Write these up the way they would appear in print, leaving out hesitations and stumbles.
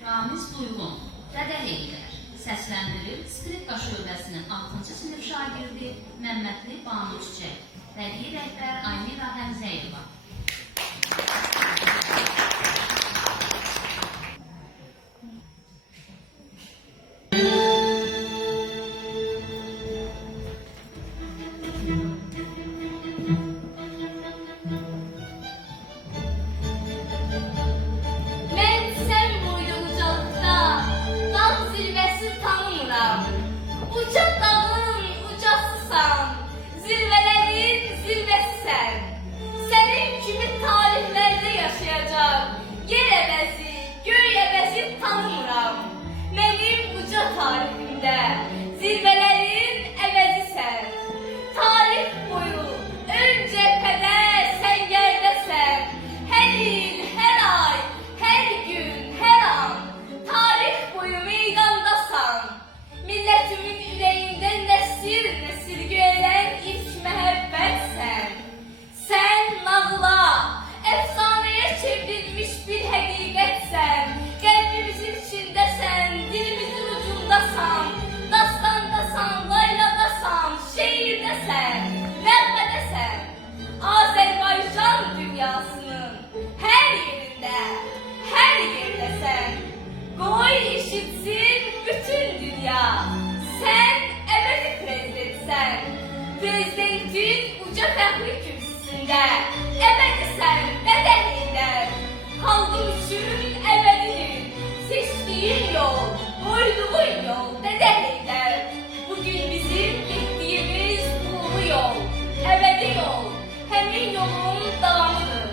Ramiz Duyğun, Dədə Heydər, səsləndirir Skripka şöbəsinin 6-cı sinif şagirdi Məmmədli Banu Çiçək, bədii rəhbər Aymira Həmzəyeva. Uca dağın ucasısan, zirvelerin zirvesisən. Sənin kimi tarixlərdə yaşayacaq, yer əvəzi, göy əvəzi tanımıram. Mənim uca tariximdə zirvələrin əvəzisən. Tarix boyu öncə qədər sən yerdəsən. Hər il, hər ay, hər gün, hər an tarix boyu meydandasan. Milletimin ürəyində nəsil göyələn ilk məhəbbətsən. Sən nağla, əfsanəyə çevrilmiş bir həqiqətsən. Qəlbimizin içindəsən, dilimizin ucundasan. Dastandasan, layladasan, şeirdəsən, nəğmədəsən. Azərbaycan dünyasının hər yerində, hər yerdəsən. Qoy eşitsin bütün dünya, sen ebedi prezidentsen. Prezidentin uca fəxri kürsüsündə, ebedisən, Dədə Heydər. Xalqın üçün ebedidir, seçtiğin yol, koyduğun yol, Dədə Heydər. Bugün bizim gittiğimiz ulu yol, ebedi yol, həmin yolun davamıdır.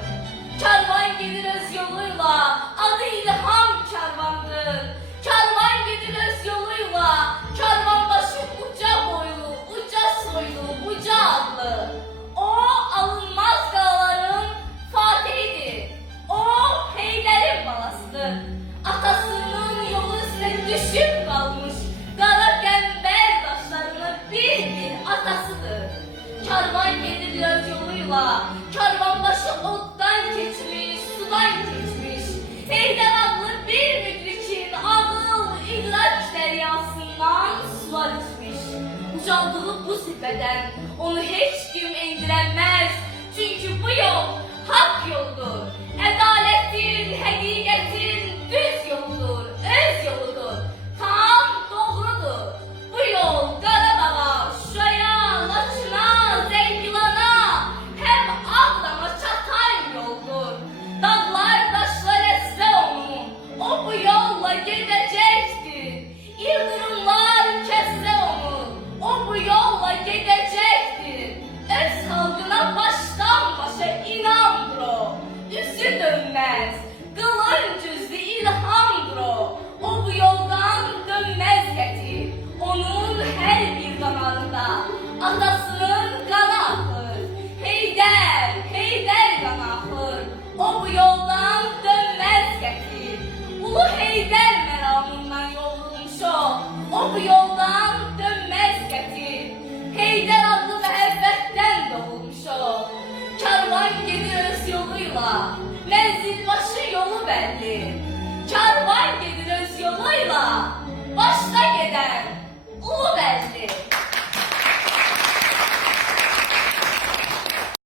Karvan gelir öz yoluyla, adı İlham Karvandır. Karvan gelir öz yoluyla, karvan başı uca boylu, uca soylu, uca adlı. O alınmaz dağların fatihidir. O Heyder'in balasıdır. Atasının yolu üstüne düşüp kalmış, kara gember taşlarını bir atasıdır. Karvan gelir öz yoluyla, karvan başı ottan geçmiş, sudan geçmiş. Heyder adlı bir müdrikin ağıl, idrak deryasından sular içmiş. Ucaldığı bu zirveden onu hiç kim indiremez. Çünkü bu yol hak yoldur. Adaletin, hakikatin düz yoludur, öz yoludur. Tam doğrudur. Bu yol Qarabağ'a, Şuşaya, Laçına, Zəngilana, hem Ağdam'a çatan yoldur. Dağlar, taşlar esre onu, o bu yolla gidecektir. İldırımlar kesse onu, o bu yolla gidecektir. Öz halkına baştan başa inandır o, üstü dönmez. Kılınç yüzlü ilhamdır o, o bu yoldan dönmez getir. Onun her bir damarında atasının kanı akır. Heyder, Heyder kanı akır. O bu yoldan dönmez getir. Ulu Heyder meramından yoğrulmuş o bu yoldan dönmez getir. Heyder adlı məhəbbətten doğulmuş o. Karvan gedir öz yoluyla, menzil başı yolu belli. Karvan gedir öz yoluyla, başta giden ulu belli.